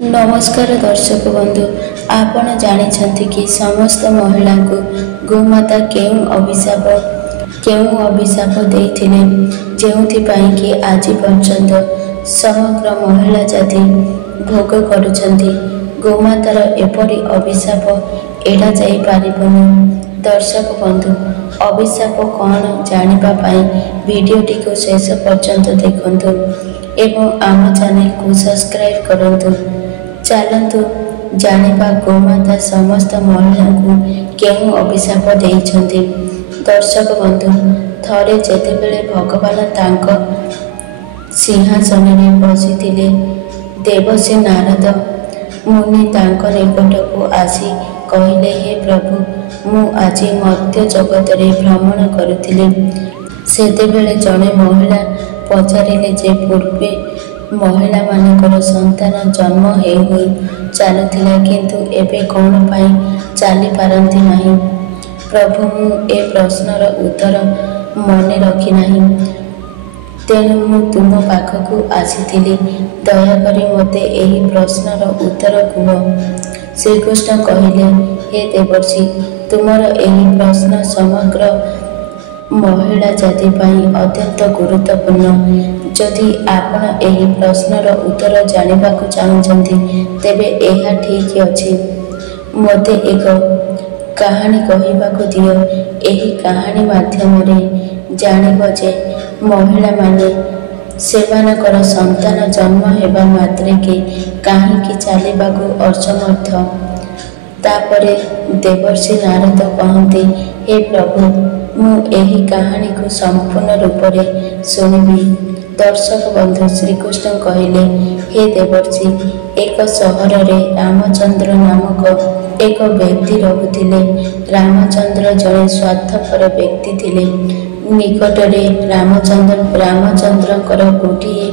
नमस्कार दर्शक बंधु आपण जानिछंती कि समस्त महिला को गोमाता केउं अभिशाप देइथिले जेउथिपाई कि आज पर्यंत समग्र महिला जाति भोग करुछंती। गोमातार एपरि अभिशाप एड़ा जाई पारिबनी। दर्शक बंधु अभिशाप कौन जानिबा पाई वीडियोटी को शेष पर्यंत देखंतु एवं आम चैनल को सब्सक्राइब करंतु। चलतु जानिबा गोमाता समस्त महिला को केउं अभिशाप देइछंती। दर्शक बंधु थरे जेतेबेले भगवान तांक सिंहासन में बसिथिले देवसी नारद मुनि तांक निकट को आसी कहिले, हे प्रभु मु आज मर्त्य जगत रे भ्रमण करुथिले। सेतेबेले जने महिला पचारिले जे पूर्वे महिला मानकर संतान जन्म हो चलुथिला किंतु एबे कौन पाई चली पारंती नहीं। प्रभु मु ए प्रश्नर उत्तर मने रखी नहीं, तेणु मु तुम पाखकु आसीथिली, दयाकरी मते एही प्रश्नर उत्तर कुह। श्रीकृष्ण कहिले, हे देवर्षि तुमर एही प्रश्न समग्र महिला जाति पाई अत्यंत गुरुत्वपूर्ण। जदि आपण एही प्रश्नर उत्तर जानिबाकु चाहुछंती तेबे एहा ठीक अछि। मते एक कहानी कहिबाकु दियो। एही कहानी माध्यम रे जानिब जे महिला माने सेमानकर संतान जन्म हेबा मात्रे के काहीकि चलिबाकु असमर्थ। तापरे देवर्षि नारद कहते, हे प्रभु मु एही कहानी को संपूर्ण रूप से सुनिबी। दर्शक बंधु श्रीकृष्ण कहले, हे देवर्षि एक सहर रे रामचंद्र नामक एक व्यक्ति रहुथिले। रामचंद्र जड़े स्वार्थपर व्यक्ति थिले। निकटरे रामचंद्रकर गोटिए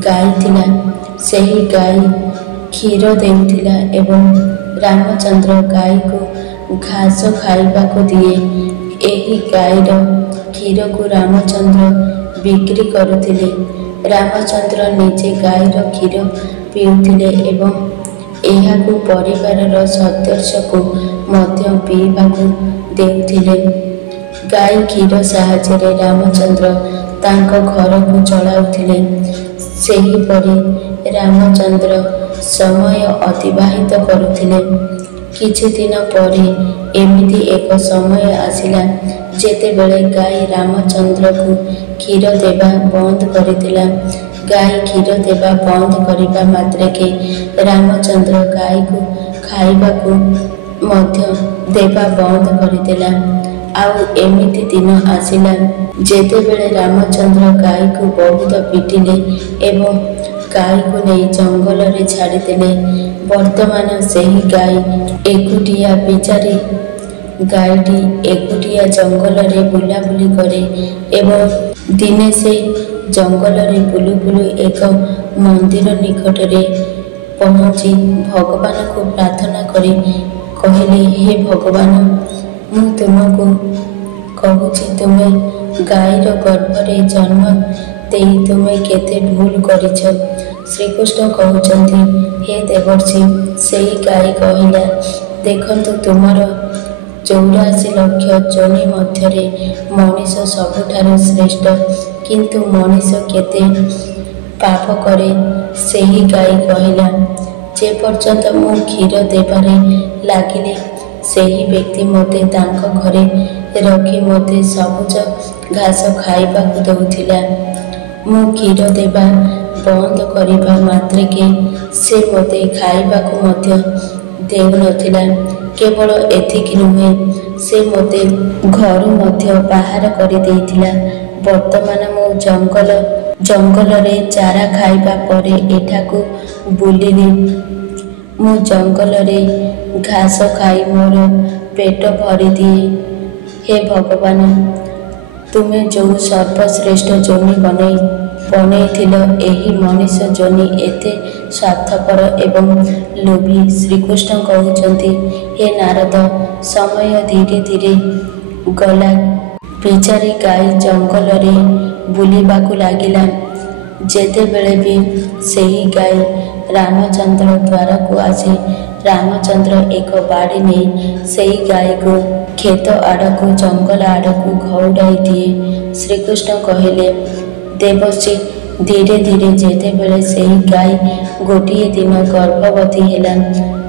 गाई थिला। सेही गाई क्षीर देउथिला एवं रामचंद्र गाई को घास खाइबाकु दिए। एही गाईर क्षीर को रामचंद्र बिक्री करुथिले। रामचंद्र निजे गाईर क्षीर पिउथिले एवं एहाकु परिवारर सदस्य को मध्य पीबाकु देउथिले। गाई क्षीर साहाय्य रामचंद्र तांक घर को चलाउथिले। सेहीपरि रामचंद्र समय अतिबाहित करुथिले। किछि दिन परे एमिति एक समय आसिला जेतेबेले गाई रामचंद्र को क्षीर देवा बंद करितिला। गाई क्षीर देवा बंद करिबा मात्रे के रामचंद्र गाई को खाइबाकु मध्य देवा बंद करितिला। आउ एमिति दिन आसिला जेतेबेले रामचंद्र गाई को बहुत पिटिले एवं गाई को नहीं जंगल रे छाड़ीदेले। वर्तमान सेही गाई एकुटिया बिचारी गाईटी एकुटिया जंगल रे बुलाबुली करे एवं दिने से जंगल रे बुलु बुलु एक मंदिर निकट रे पहुँची भगवान को प्रार्थना करी कहले, हे भगवान मु तुमको कहूची तुमे गाईर गर्भरे जन्म देई तुमे केते भूल करिछ। श्रीकृष्ण कहउचंती, हे देवर्षि सेही गाई कहिला, देखंतु तुमर 84 लक्ष जोनि मध्यरे मनीष सबुठारु श्रेष्ठ, किंतु मनीष केते पाप करे। सेही गाई कहिला, जे पर्यंत मु क्षीर देबारे लागिले सेही व्यक्ति मते तांक घरे रखी मते सबुज घास खाइबाकु दउथिला। मु क्षीर देबा बंद करिबा मात्रे के से मते खाइबाकु मध्य देउ नथिला। केवल एथिक नुहे, से मते घर मध्य बाहर करि देइथिला। वर्तमान मु जंगल रे चारा खाइबा परे एठाकु बुलिली। मु जंगल रे घास खाई मोर पेट भरी दिए। हे भगवान तुमे जो सर्वश्रेष्ठ जोनि बनैथिल एही मनीष जोनि एते स्वार्थपर एवं लोभी। श्रीकृष्ण कहउचंती, हे नारद समय धीरे धीरे गला। बिचारी गाई जंगल रे बुलिबाकु लागिला। जेतेबेले भी सेही गाई ରାମଚନ୍ଦ୍ର ଦ୍ୱାରକୁ ଆସି ରାମଚନ୍ଦ୍ର ଏକ ବାଡ଼ି ନେଇ ସେଇ ଗାଈକୁ କ୍ଷେତ ଆଡ଼କୁ ଜଙ୍ଗଲ ଆଡ଼କୁ ଘଉଡ଼ାଇ ଦିଏ। ଶ୍ରୀକୃଷ୍ଣ କହିଲେ, ଦେବର୍ଷି, ଧୀରେ ଧୀରେ ଯେତେବେଳେ ସେହି ଗାଈ ଗୋଟିଏ ଦିନ ଗର୍ଭବତୀ ହେଲା,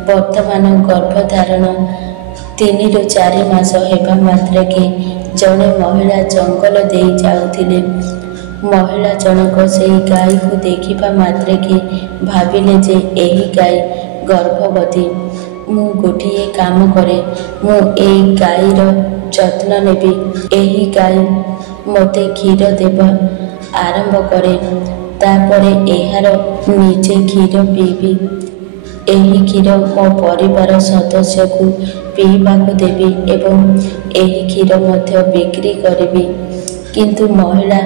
ବର୍ତ୍ତମାନ ଗର୍ଭଧାରଣ 3 ରୁ 4 ମାସ ହେବା ମାତ୍ରକେ ଜଣେ ମହିଳା ଜଙ୍ଗଲ ଦେଇ ଯାଉଥିଲେ। ମହିଳା ଜଣକ ସେହି ଗାଈକୁ ଦେଖିବା ମାତ୍ରକେ ଭାବିଲେ ଯେ ଏହି ଗାଈ ଗର୍ଭବତୀ। ମୁଁ ଗୋଟିଏ କାମ କରେ, ମୁଁ ଏହି ଗାଈର ଯତ୍ନ ନେବି। ଏହି ଗାଈ ମୋତେ କ୍ଷୀର ଦେବା ଆରମ୍ଭ କରେ, ତାପରେ ଏହାର ନିଜେ କ୍ଷୀର ପିଇବି। ଏହି କ୍ଷୀର ମୋ ପରିବାର ସଦସ୍ୟକୁ ପିଇବାକୁ ଦେବି ଏବଂ ଏହି କ୍ଷୀର ମଧ୍ୟ ବିକ୍ରି କରିବି। କିନ୍ତୁ ମହିଳା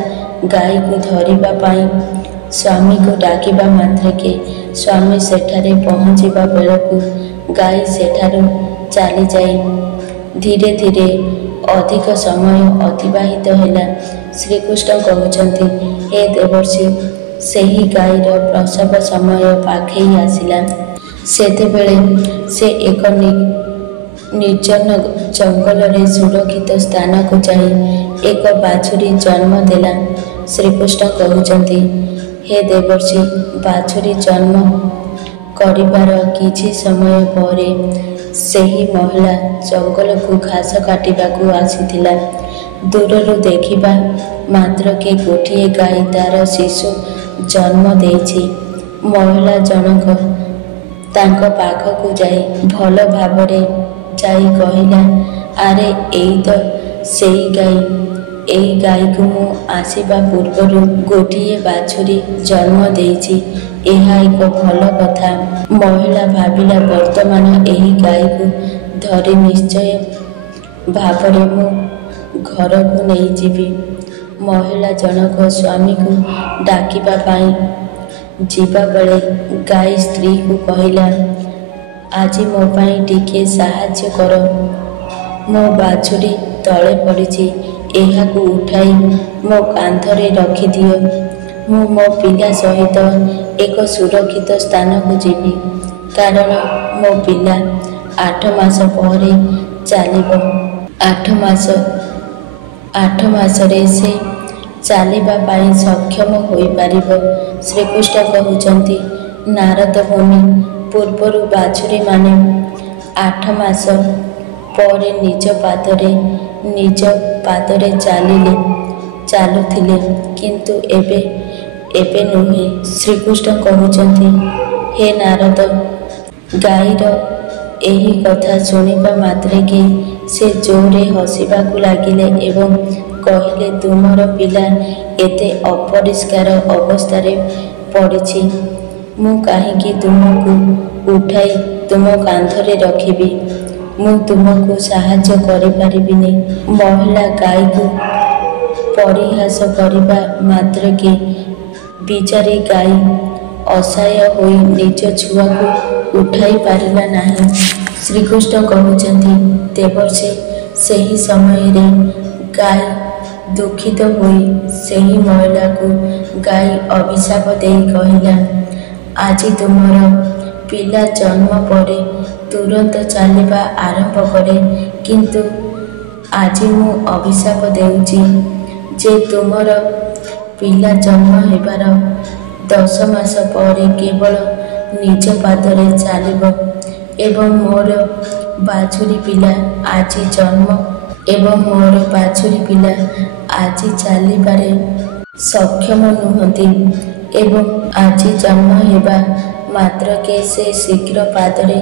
ଗାଈକୁ ଧରିବା ପାଇଁ ସ୍ୱାମୀକୁ ଡାକିବା ମାତ୍ରକେ ସ୍ୱାମୀ ସେଠାରେ ପହଞ୍ଚିବା ବେଳକୁ ଗାଈ ସେଠାରୁ ଚାଲିଯାଏ। ଧୀରେ ଧୀରେ ଅଧିକ ସମୟ ଅତିବାହିତ ହେଲା। ଶ୍ରୀକୃଷ୍ଣ କହୁଛନ୍ତି, ହେ ଦେବର୍ଷି, ସେହି ଗାଈର ପ୍ରସବ ସମୟ ପାଖେଇ ଆସିଲା। ସେତେବେଳେ ସେ ଏକ ନିର୍ଜନ ଜଙ୍ଗଲରେ ସୁରକ୍ଷିତ ସ୍ଥାନକୁ ଯାଇ ଏକ ବାଛୁରୀ ଜନ୍ମ ଦେଲା। ଶ୍ରୀକୃଷ୍ଣ କହୁଛନ୍ତି, ହେ ଦେବର୍ଷି, ବାଛୁରୀ ଜନ୍ମ କରିବାର କିଛି ସମୟ ପରେ ସେହି ମହିଳା ଜଙ୍ଗଲକୁ ଘାସ କାଟିବାକୁ ଆସିଥିଲା। ଦୂରରୁ ଦେଖିବା ମାତ୍ରକେ ଗୋଟିଏ ଗାଈ ତା'ର ଶିଶୁ ଜନ୍ମ ଦେଇଛି। ମହିଳା ଜଣକ ତାଙ୍କ ପାଖକୁ ଯାଇ ଭଲ ଭାବରେ ଯାଇ କହିଲା, ଆରେ ଏଇ ତ ସେଇ ଗାଈ। ଏହି ଗାଈକୁ ମୁଁ ଆସିବା ପୂର୍ବରୁ ଗୋଟିଏ ବାଛୁରୀ ଜନ୍ମ ଦେଇଛି। ଏହା ଏକ ଭଲ କଥା। ମହିଳା ଭାବିଲା, ବର୍ତ୍ତମାନ ଏହି ଗାଈକୁ ଧରି ନିଶ୍ଚୟ ଭାବରେ ମୁଁ ଘରକୁ ନେଇଯିବି। ମହିଳା ଜଣକ ସ୍ୱାମୀକୁ ଡାକିବା ପାଇଁ ଯିବାବେଳେ ଗାଈ ସ୍ତ୍ରୀକୁ କହିଲା, ଆଜି ମୋ ପାଇଁ ଟିକିଏ ସାହାଯ୍ୟ କର। ମୋ ବାଛୁରୀ ତଳେ ପଡ଼ିଛି, ଏହାକୁ ଉଠାଇ ମୋ କାନ୍ଧରେ ରଖିଦିଅ। ମୁଁ ମୋ ପିଲା ସହିତ ଏକ ସୁରକ୍ଷିତ ସ୍ଥାନକୁ ଯିବି, କାରଣ ମୋ ପିଲା 8 ମାସ ପରେ ଚାଲିବ। 8 ମାସରେ ସେ ଚାଲିବା ପାଇଁ ସକ୍ଷମ ହୋଇପାରିବ। ଶ୍ରୀକୃଷ୍ଣ କହୁଛନ୍ତି, ନାରଦ ମୁନି, ପୂର୍ବରୁ ବାଛୁରୀମାନେ 8 ମାସ ପରେ ନିଜ ପାଦରେ ଚାଲୁଥିଲେ, କିନ୍ତୁ ଏବେ ନୁହେଁ। ଶ୍ରୀକୃଷ୍ଣ କହୁଛନ୍ତି, ହେ ନାରଦ, ଗାଈର ଏହି କଥା ଶୁଣିବା ମାତ୍ରକେ ସେ ଜୋରରେ ହସିବାକୁ ଲାଗିଲେ ଏବଂ କହିଲେ, ତୁମର ପିଲା ଏତେ ଅପରିଷ୍କାର ଅବସ୍ଥାରେ ପଡ଼ିଛି, ମୁଁ କାହିଁକି ତୁମକୁ ଉଠାଇ ତୁମ କାନ୍ଧରେ ରଖିବି? ମୁଁ ତୁମକୁ ସାହାଯ୍ୟ କରିପାରିବିନି। ମହିଳା ଗାଈକୁ ପରିହାସ କରିବା ମାତ୍ରକେ ବିଚାରୀ ଗାଈ ଅସହାୟ ହୋଇ ନିଜ ଛୁଆକୁ ଉଠାଇ ପାରିଲା ନାହିଁ। ଶ୍ରୀକୃଷ୍ଣ କହୁଛନ୍ତି, ଦେବର୍ଷି, ସେହି ସମୟରେ ଗାଈ ଦୁଃଖିତ ହୋଇ ସେହି ମହିଳାକୁ ଗାଈ ଅଭିଶାପ ଦେଇ କହିଲା, ଆଜି ତୁମର ପିଲା ଜନ୍ମ ପରେ ତୁରନ୍ତ ଚାଲିବା ଆରମ୍ଭ କରେ, କିନ୍ତୁ ଆଜି ମୁଁ ଅଭିଶାପ ଦେଉଛି ଯେ ତୁମର ପିଲା ଜନ୍ମ ହେବାର 10 ମାସ ପରେ କେବଳ ନିଜ ପାଦରେ ଚାଲିବ ଏବଂ ମୋର ବାଛୁରୀ ପିଲା ଆଜି ଚାଲିବାରେ ସକ୍ଷମ ନୁହନ୍ତି ଏବଂ ଆଜି ଜନ୍ମ ହେବା ମାତ୍ରକେ ସେ ଶୀଘ୍ର ପାଦରେ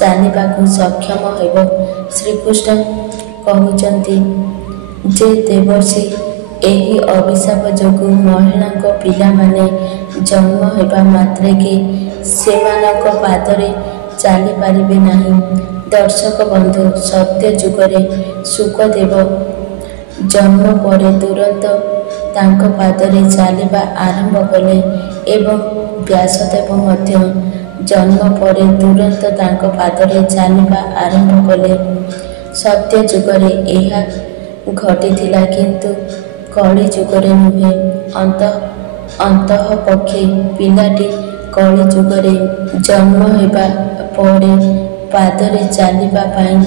ଚାଲିବାକୁ ସକ୍ଷମ ହେବ। ଶ୍ରୀକୃଷ୍ଣ କହୁଛନ୍ତି ଯେ ଦେବର୍ଷି, ଏହି ଅଭିଶାପ ଯୋଗୁଁ ମହିଳାଙ୍କ ପିଲାମାନେ ଜନ୍ମ ହେବା ମାତ୍ରକେ ସେମାନଙ୍କ ପାଦରେ ଚାଲିପାରିବେ ନାହିଁ। ଦର୍ଶକ ବନ୍ଧୁ, ସତ୍ୟ ଯୁଗରେ ଶୁକଦେବ ଜନ୍ମ ପରେ ତୁରନ୍ତ ତାଙ୍କ ପାଦରେ ଚାଲିବା ଆରମ୍ଭ କଲେ ଏବଂ ବ୍ୟାସଦେବ ମଧ୍ୟ ଜନ୍ମ ପରେ ତୁରନ୍ତ ତାଙ୍କ ପାଦରେ ଚାଲିବା ଆରମ୍ଭ କଲେ। ସତ୍ୟ ଯୁଗରେ ଏହା ଘଟିଥିଲା, କିନ୍ତୁ କଳି ଯୁଗରେ ନୁହେଁ। ଅନ୍ତଃପକ୍ଷେ ପିଲାଟି କଳି ଯୁଗରେ ଜନ୍ମ ହେବା ପରେ ପାଦରେ ଚାଲିବା ପାଇଁ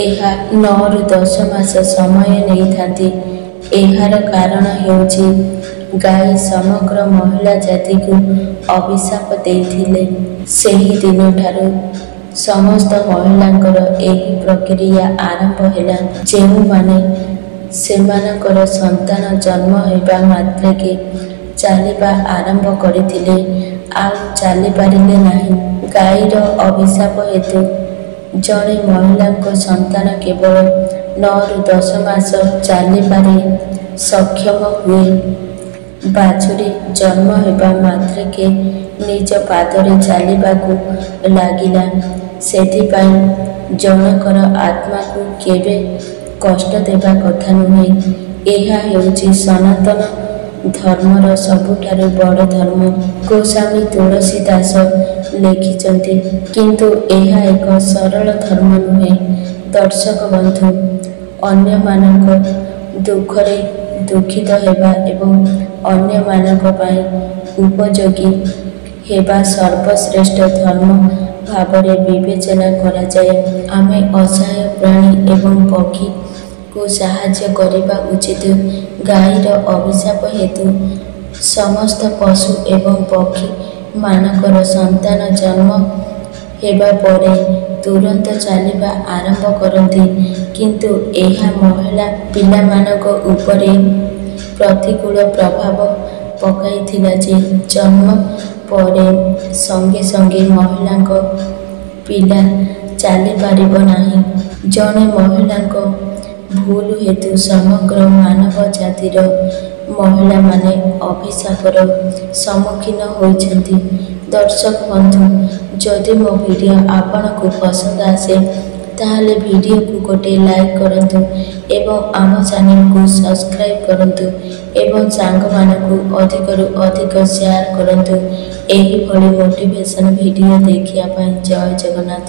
ଏହା 9ରୁ 10 ମାସ ସମୟ ନେଇଥାନ୍ତି। ଏହାର କାରଣ ହେଉଛି ଗାଈ ସମଗ୍ର ମହିଳା ଜାତିକୁ ଅଭିଶାପ ଦେଇଥିଲେ। ସେହି ଦିନଠାରୁ ସମସ୍ତ ମହିଳାଙ୍କର ଏହି ପ୍ରକ୍ରିୟା ଆରମ୍ଭ ହେଲା। ଯେଉଁମାନେ ସେମାନଙ୍କର ସନ୍ତାନ ଜନ୍ମ ହେବା ମାତ୍ରକେ ଚାଲିବା ଆରମ୍ଭ କରିଥିଲେ ଆଉ ଚାଲିପାରିଲେ ନାହିଁ। ଗାଈର ଅଭିଶାପ ହେତୁ ଜଣେ ମହିଳାଙ୍କ ସନ୍ତାନ କେବଳ 9ରୁ 10 ମାସ ଚାଲିବାରେ ସକ୍ଷମ ହୁଏ। ବାଛୁରୀ ଜନ୍ମ ହେବା ମାତ୍ରକେ ନିଜ ପାଦରେ ଚାଲିବାକୁ ଲାଗିଲା। ସେଥିପାଇଁ ଜଣଙ୍କର ଆତ୍ମାକୁ କେବେ କଷ୍ଟ ଦେବା କଥା ନୁହେଁ। ଏହା ହେଉଛି ସନାତନ ଧର୍ମର ସବୁଠାରୁ ବଡ଼ ଧର୍ମ। ଗୋସ୍ୱାମୀ ତୁଳସୀ ଦାସ ଲେଖିଛନ୍ତି, କିନ୍ତୁ ଏହା ଏକ ସରଳ ଧର୍ମ ନୁହେଁ। ଦର୍ଶକ ବନ୍ଧୁ, ଅନ୍ୟମାନଙ୍କ ଦୁଃଖରେ ଦୁଃଖିତ ହେବା ଏବଂ ଅନ୍ୟମାନଙ୍କ ପାଇଁ ଉପଯୋଗୀ ହେବା ସର୍ବଶ୍ରେଷ୍ଠ ଧର୍ମ ଭାବରେ ବିବେଚନା କରାଯାଏ। ଆମେ ଅସହାୟ ପ୍ରାଣୀ ଏବଂ ପକ୍ଷୀକୁ ସାହାଯ୍ୟ କରିବା ଉଚିତ। ଗାଈର ଅଭିଶାପ ହେତୁ ସମସ୍ତ ପଶୁ ଏବଂ ପକ୍ଷୀମାନଙ୍କର ସନ୍ତାନ ଜନ୍ମ ହେବା ପରେ ତୁରନ୍ତ ଚାଲିବା ଆରମ୍ଭ କରନ୍ତି, କିନ୍ତୁ ଏହା ମହିଳା ପିଲାମାନଙ୍କ ଉପରେ ପ୍ରତିକୂଳ ପ୍ରଭାବ ପକାଇଥିଲା ଯେ ଜନ୍ମ ପରେ ସଙ୍ଗେ ସଙ୍ଗେ ମହିଳାଙ୍କ ପିଲା ଚାଲିପାରିବ ନାହିଁ। ଜଣେ ମହିଳାଙ୍କ ଭୁଲ ହେତୁ ସମଗ୍ର ମାନବ ଜାତିର ମହିଳାମାନେ ଅଭିଶାପର ସମ୍ମୁଖୀନ ହୋଇଛନ୍ତି। ଦର୍ଶକ ବନ୍ଧୁ, ଯଦି ମୋ ଭିଡ଼ିଓ ଆପଣଙ୍କୁ ପସନ୍ଦ ଆସେ ତାହେଲେ ଭିଡ଼ିଓକୁ ଗୋଟିଏ ଲାଇକ୍ କରନ୍ତୁ ଏବଂ ଆମ ଚ୍ୟାନେଲକୁ ସବସ୍କ୍ରାଇବ୍ କରନ୍ତୁ ଏବଂ ସାଙ୍ଗମାନଙ୍କୁ ଅଧିକରୁ ଅଧିକ ସେୟାର କରନ୍ତୁ। ଏହିଭଳି ମୋଟିଭେସନ୍ ଭିଡ଼ିଓ ଦେଖିବା ପାଇଁ ଜୟ ଜଗନ୍ନାଥ।